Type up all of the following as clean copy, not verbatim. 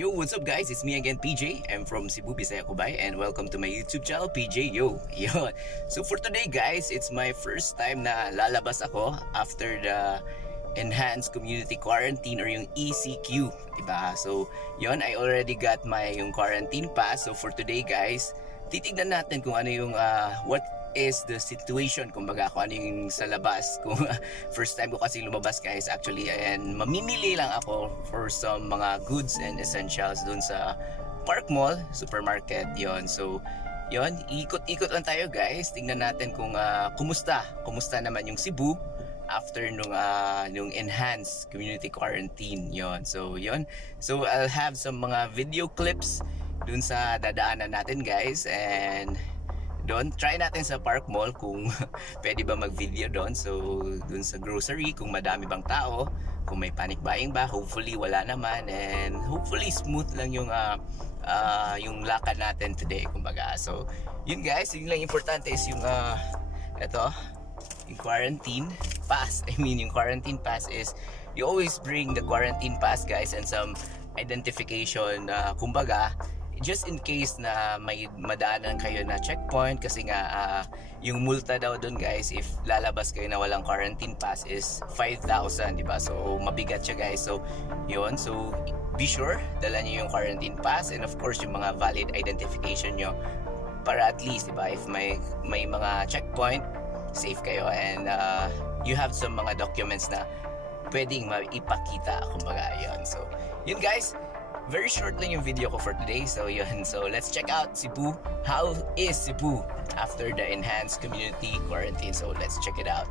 Yo, what's up guys? It's me again, PJ. I'm from Cebu, Bisaya, Cubay, and welcome to my YouTube channel, PJ Yo. Yon. So for today guys, it's my first time na lalabas ako after the Enhanced Community Quarantine or yung ECQ, diba? So, yon, I already got yung quarantine pass. So for today guys, titignan natin kung ano yung what is the situation, kumbaga kung ano yung sa labas. Kung first time ko kasi lumabas guys actually, and mamimili lang ako for some mga goods and essentials dun sa Park Mall supermarket. Yon, so yon, ikot-ikot lang tayo guys, tingnan natin kung kumusta naman yung Cebu after nung enhanced community quarantine. Yon, so yon, so I'll have some mga video clips dun sa dadaanan natin guys, and doon try natin sa Park Mall kung pwede ba mag-video doon. So doon sa grocery kung madami bang tao, kung may panic buying ba, hopefully wala naman, and hopefully smooth lang yung lakad natin today, kumbaga. So yun guys, yun lang importante is yung yung quarantine pass. I mean yung quarantine pass is you always bring the quarantine pass guys and some identification, kumbaga just in case na may madaanan kayo na checkpoint, kasi nga yung multa daw doon guys if lalabas kayo na walang quarantine pass is 5,000, diba? So mabigat siya guys. So yun, so be sure dala niyo yung quarantine pass and of course yung mga valid identification nyo para at least, diba, if may mga checkpoint, safe kayo, and you have some mga documents na pwedeng maipakita, kumbaga. Yun, so yun guys, very short lang yung video ko for today. So yun, so let's check out Cebu. How is Cebu after the enhanced community quarantine? So let's check it out.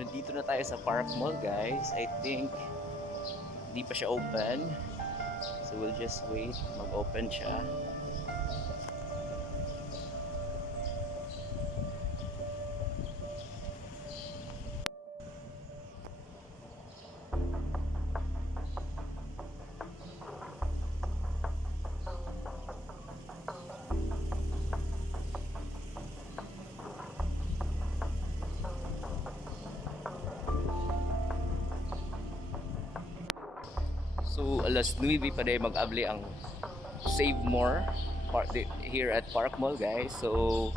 nandito na tayo sa Park Mall, guys. I think hindi pa siya open. So we'll just wait. Mag-open siya. So alas 9 pa rin mag-abli ang Save More here at Park Mall, guys. So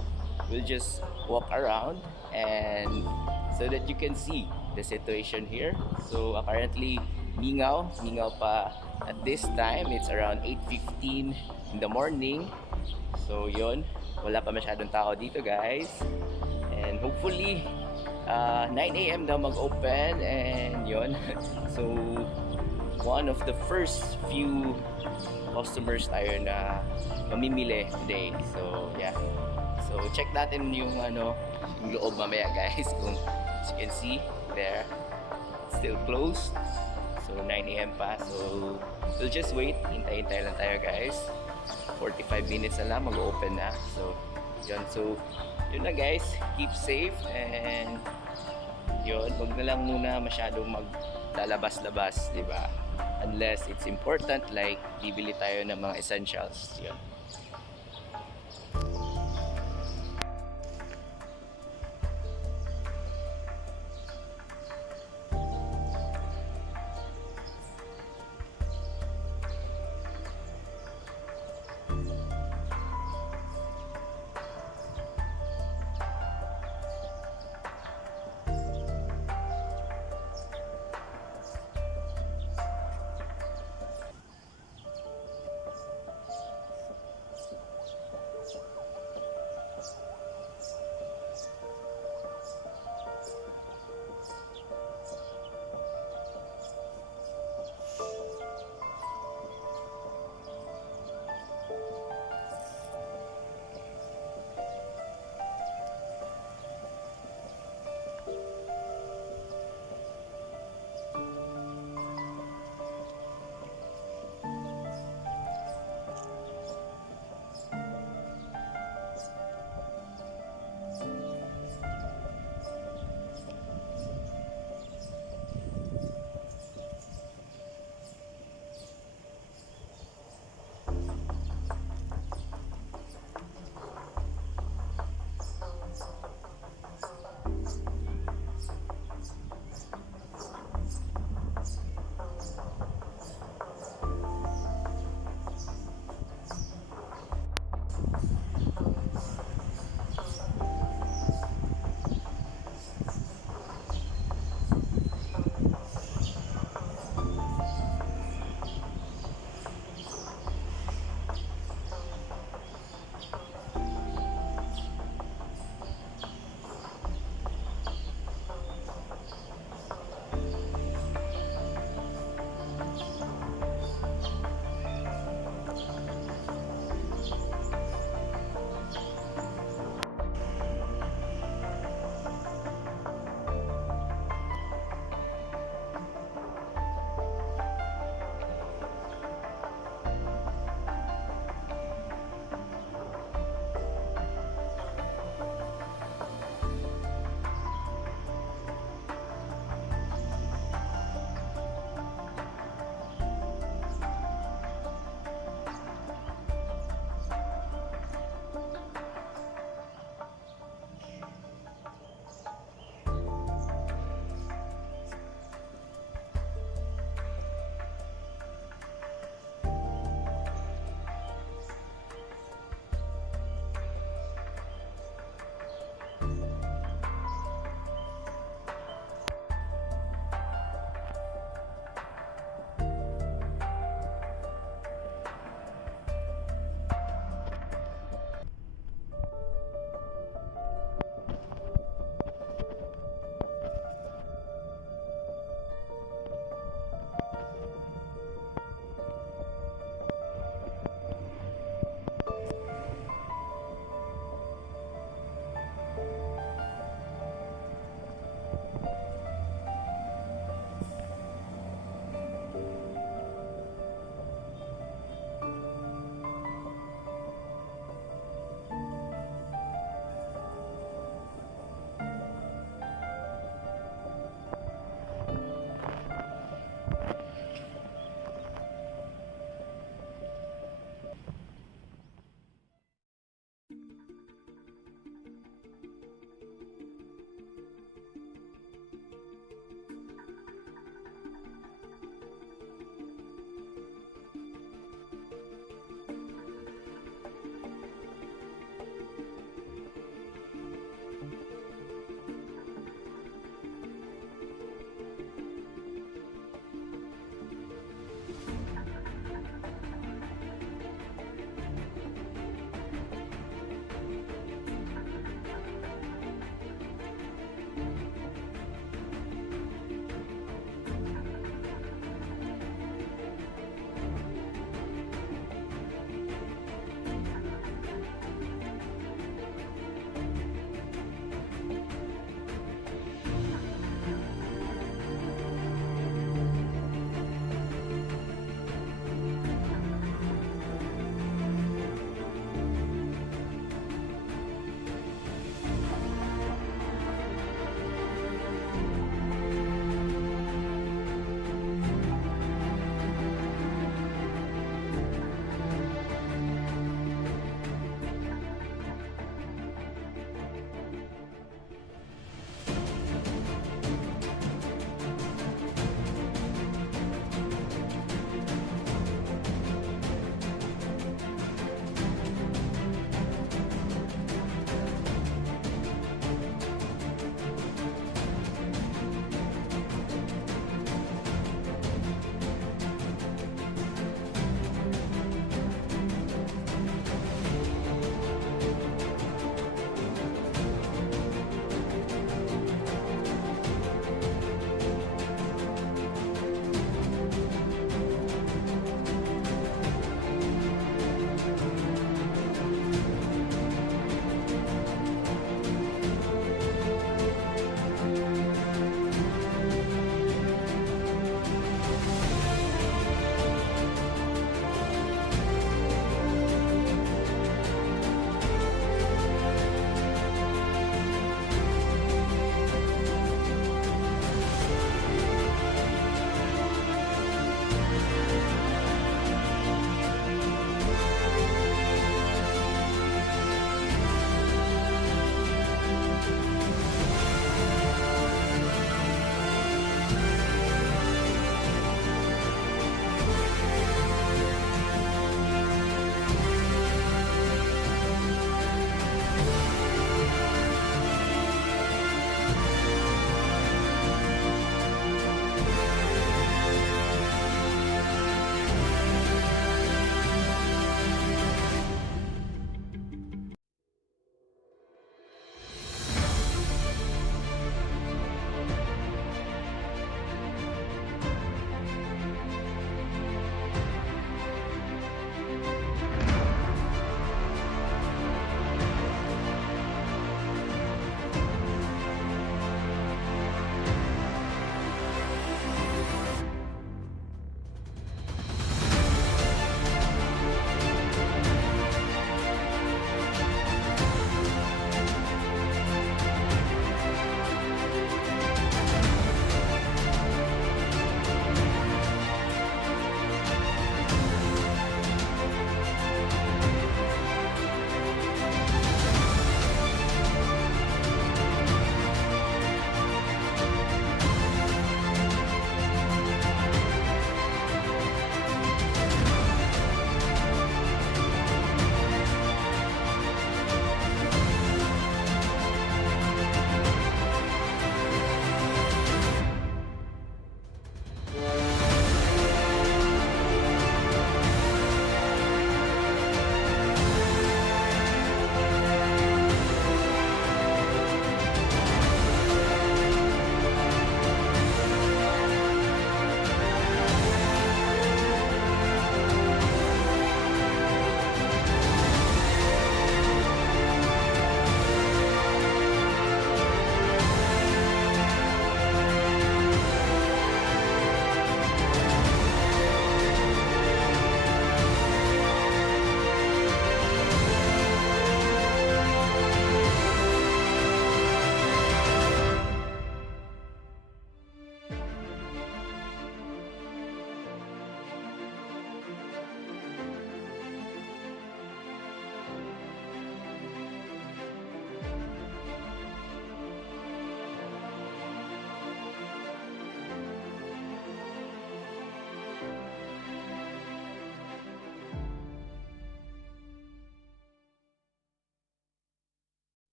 we'll just walk around and so that you can see the situation here. So apparently mingaw pa at this time. It's around 8:15 in the morning. So yun, wala pa masyadong tao dito, guys. And hopefully 9 a.m. daw mag-open and yun. So one of the first few customers tayo na mamimili today. So yeah. So check natin yung yung loob mamaya, guys. Kung as you can see there, it's still closed. So 9 a.m. pa. So we'll just wait. Hintay-hintay lang tayo, guys. 45 minutes na lang mag-open na. So yun. So yun na, guys. Keep safe and yun, wag na lang muna masyadong maglalabas-labas, di ba? Unless it's important, like bibili tayo ng mga essentials. Yun.